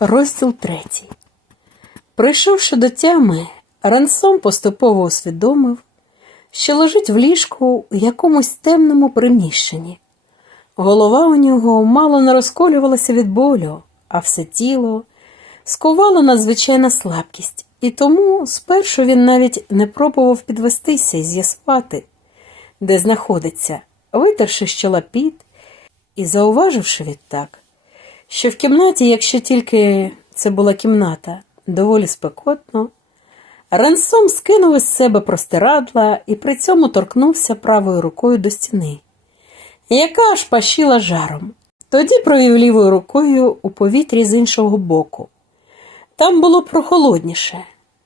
Розділ третій. Прийшовши до тями, Рансом поступово усвідомив, що лежить в ліжку у якомусь темному приміщенні. Голова у нього мало не розколювалася від болю, а все тіло скувала надзвичайна слабкість, і тому спершу він навіть не пробував підвестися і з'ясувати, де знаходиться, витерши чола і зауваживши відтак, що в кімнаті, якщо тільки це була кімната, доволі спекотно, Ренсом скинув із себе простирадла і при цьому торкнувся правою рукою до стіни, яка аж пашіла жаром. Тоді провів лівою рукою у повітрі з іншого боку. Там було прохолодніше,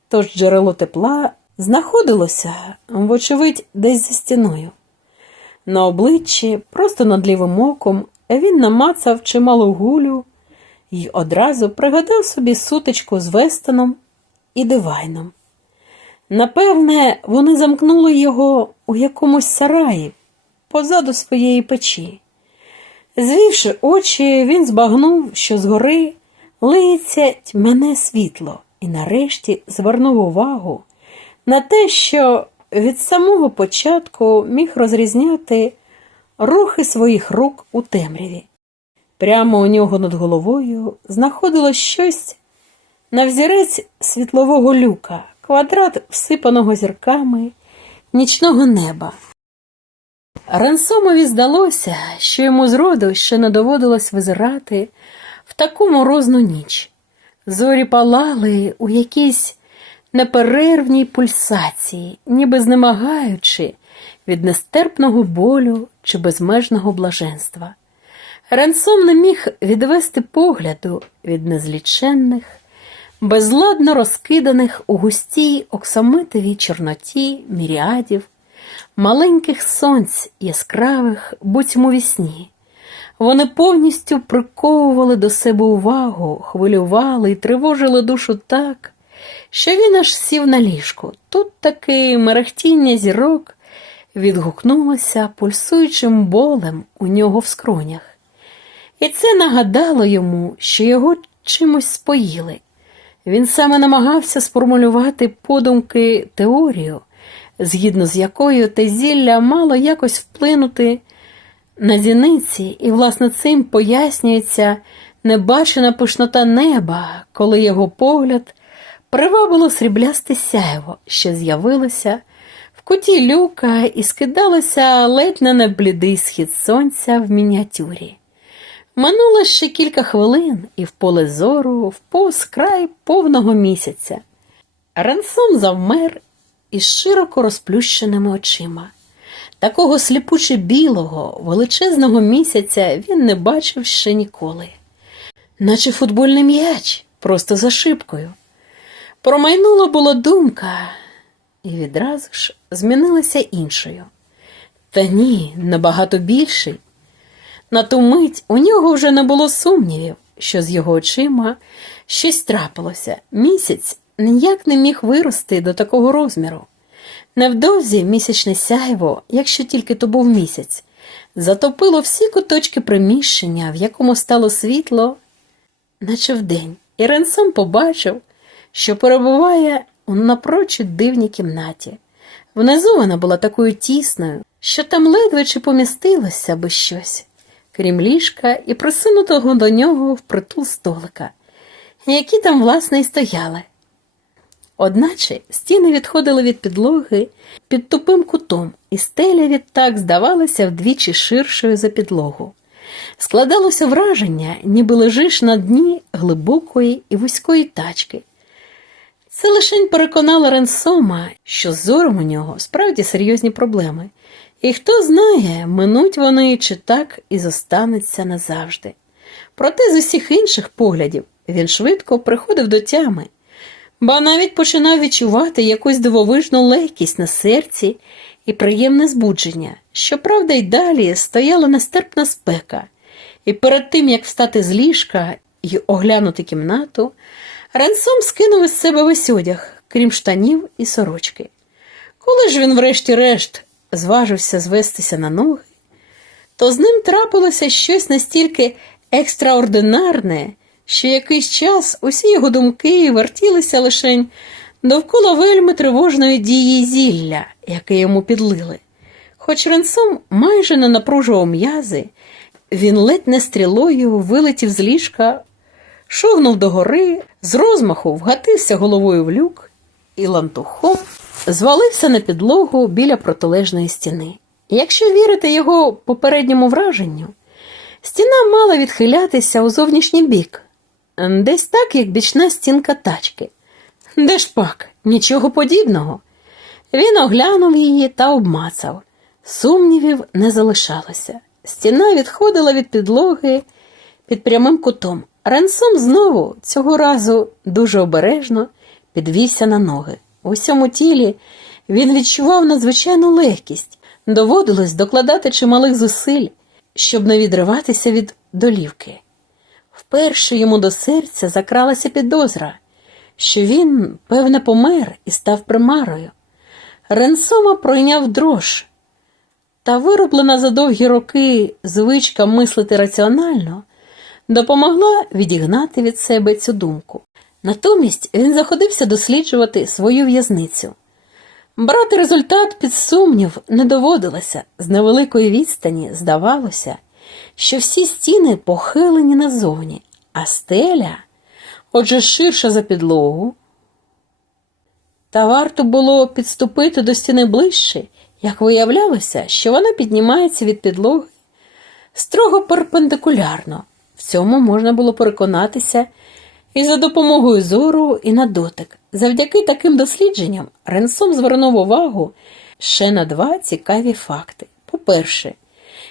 тож джерело тепла знаходилося, вочевидь, десь за стіною. На обличчі, просто над лівим оком, він намацав чималу гулю і одразу пригадав собі сутичку з Вестоном і Дивайном. Напевне, вони замкнули його у якомусь сараї позаду своєї печі. Звівши очі, він збагнув, що згори лиється тьмяне світло, і нарешті звернув увагу на те, що від самого початку міг розрізняти рухи своїх рук у темряві. Прямо у нього над головою знаходилось щось на взірець світлового люка, квадрат всипаного зірками нічного неба. Рансомові здалося, що йому зроду ще не доводилось визирати в таку морозну ніч. Зорі палали у якійсь неперервній пульсації, ніби знемагаючи від нестерпного болю чи безмежного блаженства. Ренсом не міг відвести погляду від незліченних, безладно розкиданих у густій оксамитовій чорноті міріадів, маленьких сонць яскравих, будь-мо у вісні. Вони повністю приковували до себе увагу, хвилювали і тривожили душу так, що він аж сів на ліжку. Тут таки мерехтіння зірок відгукнулося пульсуючим болем у нього в скронях. І це нагадало йому, що його чимось споїли. Він саме намагався сформулювати подумки теорію, згідно з якою те зілля мало якось вплинути на зіниці, і, власне, цим пояснюється небачена пишнота неба, коли його погляд привабило сріблясте сяйво, що з'явилося в куті люка і скидалося ледь не на блідий схід сонця в мініатюрі. Минуло ще кілька хвилин, і в поле зору вповз край повного місяця. Ренсон завмер із широко розплющеними очима. Такого сліпуче білого, величезного місяця він не бачив ще ніколи, наче футбольний м'яч, просто за шибкою. Промайнула була думка, і відразу ж змінилася іншою. Та ні, набагато більший. На ту мить у нього вже не було сумнівів, що з його очима щось трапилося. Місяць ніяк не міг вирости до такого розміру. Невдовзі місячне сяйво, якщо тільки то був місяць, затопило всі куточки приміщення, в якому стало світло, наче вдень, і Ренсом побачив, що перебуває у напрочуд дивній кімнаті. Внизу вона була такою тісною, що там ледве чи помістилося би щось, крім ліжка і присунутого до нього впритул столика, які там, власне, і стояли. Одначе стіни відходили від підлоги під тупим кутом, і стеля відтак здавалася вдвічі ширшою за підлогу. Складалося враження, ніби лежиш на дні глибокої і вузької тачки. Це лишень переконало Ренсома, що зором у нього справді серйозні проблеми, і хто знає, минуть вони чи так і зостанеться назавжди. Проте з усіх інших поглядів він швидко приходив до тями ба навіть починав відчувати якусь дивовижну легкість на серці і приємне збудження. Щоправда, й далі стояла нестерпна спека, і перед тим, як встати з ліжка і оглянути кімнату, Ренсом скинув із себе весь одяг, крім штанів і сорочки. Коли ж він, врешті-решт, зважився звестися на ноги, то з ним трапилося щось настільки екстраординарне, що якийсь час усі його думки вертілися лишень довкола вельми тривожної дії зілля, яке йому підлили. Хоч Ренсом майже не напружував м'язи, він ледь не стрілою вилетів з ліжка, шогнув догори, з розмаху вгатився головою в люк і лантухом звалився на підлогу біля протилежної стіни. Якщо вірити його попередньому враженню, стіна мала відхилятися у зовнішній бік, десь так, як бічна стінка тачки. Де ж пак, нічого подібного. Він оглянув її та обмацав. Сумнівів не залишалося. Стіна відходила від підлоги під прямим кутом. Ренсом знову, цього разу дуже обережно, підвівся на ноги. У всьому тілі він відчував надзвичайну легкість, доводилось докладати чималих зусиль, щоб не відриватися від долівки. Вперше йому до серця закралася підозра, що він, певне, помер і став примарою. Ренсома пройняв дрож, та вироблена за довгі роки звичка мислити раціонально допомогла відігнати від себе цю думку. Натомість він заходився досліджувати свою в'язницю. Брати результат під сумнів не доводилося. З невеликої відстані здавалося, що всі стіни похилені назовні, а стеля, отже, ширша за підлогу. Та варто було підступити до стіни ближче, як виявлялося, що вона піднімається від підлоги строго перпендикулярно. В цьому можна було переконатися і за допомогою зору, і на дотик. Завдяки таким дослідженням Ренсом звернув увагу ще на два цікаві факти. По-перше,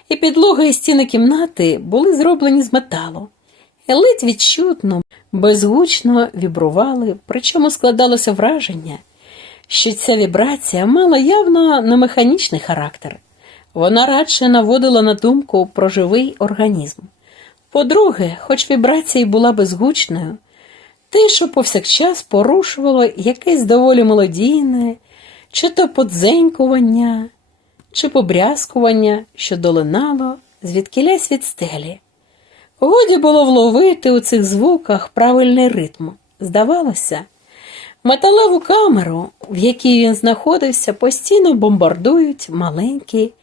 і підлога і стіни кімнати були зроблені з металу, і ледь відчутно, безгучно вібрували, причому складалося враження, що ця вібрація мала явно не механічний характер. Вона радше наводила на думку про живий організм. По-друге, хоч вібрація й була безгучною, тишу повсякчас порушувало якесь доволі молодійне, чи то подзенькування, чи побрязкування, що долинало звідкілясь від стелі. Годі було вловити у цих звуках правильний ритм. Здавалося, металеву камеру, в якій він знаходився, постійно бомбардують маленькі,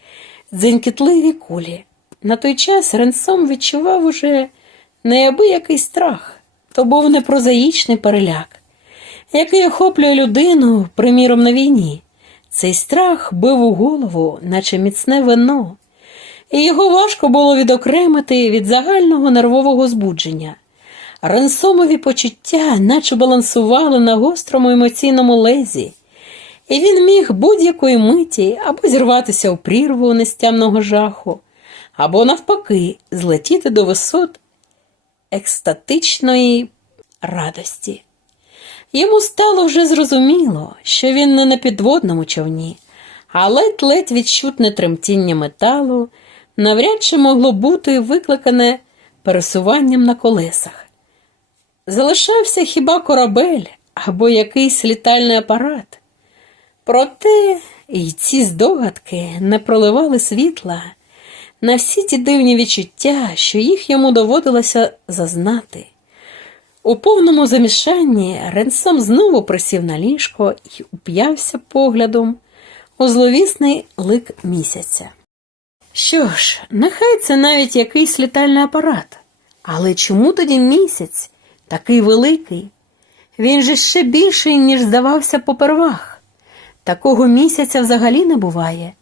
дзенькітливі кулі. На той час Ренсом відчував уже неабиякий страх, то був непрозаїчний переляк, який охоплює людину, приміром, на війні. Цей страх бив у голову, наче міцне вино, і його важко було відокремити від загального нервового збудження. Ренсомові почуття, наче балансували на гострому емоційному лезі, і він міг будь-якої миті або зірватися у прірву нестямного жаху, або, навпаки, злетіти до висот екстатичної радості. Йому стало вже зрозуміло, що він не на підводному човні, а ледь-ледь відчутне тремтіння металу навряд чи могло бути викликане пересуванням на колесах. Залишався хіба корабель або якийсь літальний апарат. Проте і ці здогадки не проливали світла на всі ті дивні відчуття, що їх йому доводилося зазнати. У повному замішанні Ренсом знову присів на ліжко і уп'явся поглядом у зловісний лик місяця. Що ж, нехай це навіть якийсь літальний апарат, але чому тоді місяць такий великий? Він же ще більший, ніж здавався попервах. Такого місяця взагалі не буває.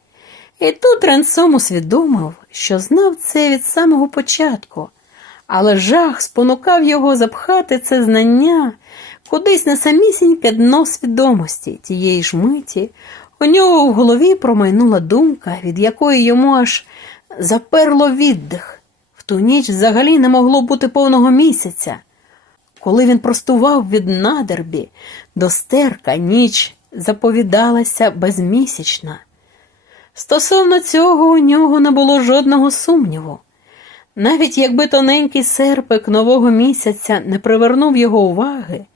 І тут Ренсом усвідомив, що знав це від самого початку, але жах спонукав його запхати це знання кудись на самісіньке дно свідомості тієї ж миті. У нього в голові промайнула думка, від якої йому аж заперло віддих. В ту ніч взагалі не могло бути повного місяця. Коли він простував від надербі до стерка, ніч заповідалася безмісячна. Стосовно цього у нього не було жодного сумніву. Навіть якби тоненький серпик нового місяця не привернув його уваги,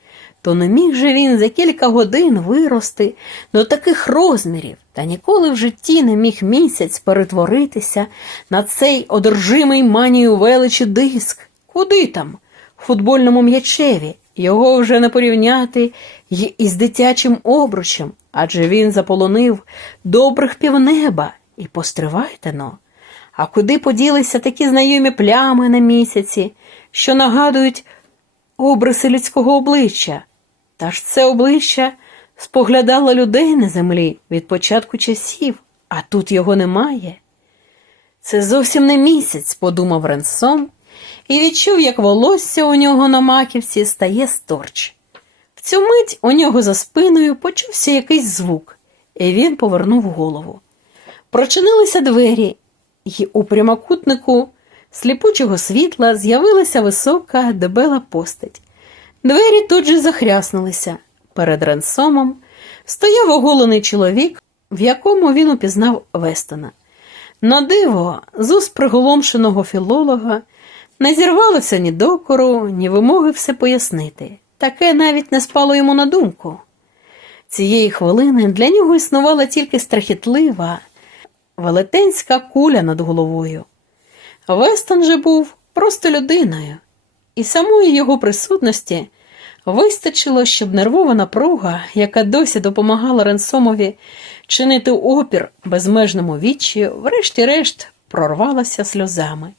то не міг же він за кілька годин вирости до таких розмірів, та ніколи в житті не міг місяць перетворитися на цей одержимий манію величі диск. Куди там? В футбольному м'ячеві. Його вже не порівняти із дитячим обручем, адже він заполонив добрих півнеба. І постривайте но. А куди поділися такі знайомі плями на місяці, що нагадують обриси людського обличчя? Та ж це обличчя споглядало людей на землі від початку часів, а тут його немає. Це зовсім не місяць, подумав Ренсом, і відчув, як волосся у нього на маківці стає сторч. Цю мить у нього за спиною почувся якийсь звук, і він повернув голову. Прочинилися двері, і у прямокутнику сліпучого світла з'явилася висока дебела постать. Двері тут же захряснулися. Перед Ренсомом стояв оголений чоловік, в якому він упізнав Вестона. На диво, з уст приголомшеного філолога не зірвалося ні докору, ні вимоги все пояснити. Таке навіть не спало йому на думку. Цієї хвилини для нього існувала тільки страхітлива, велетенська куля над головою. Вестон же був просто людиною, і самої його присутності вистачило, щоб нервова напруга, яка досі допомагала Ренсомові чинити опір безмежному віччю, врешті-решт прорвалася сльозами.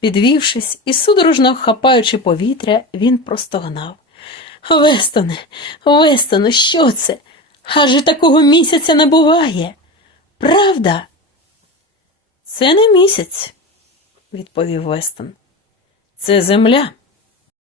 Підвівшись і судорожно хапаючи повітря, він простогнав. Вестоне, Вестоне, що це? Адже такого місяця не буває. Правда? Це не місяць, відповів Вестон. Це земля.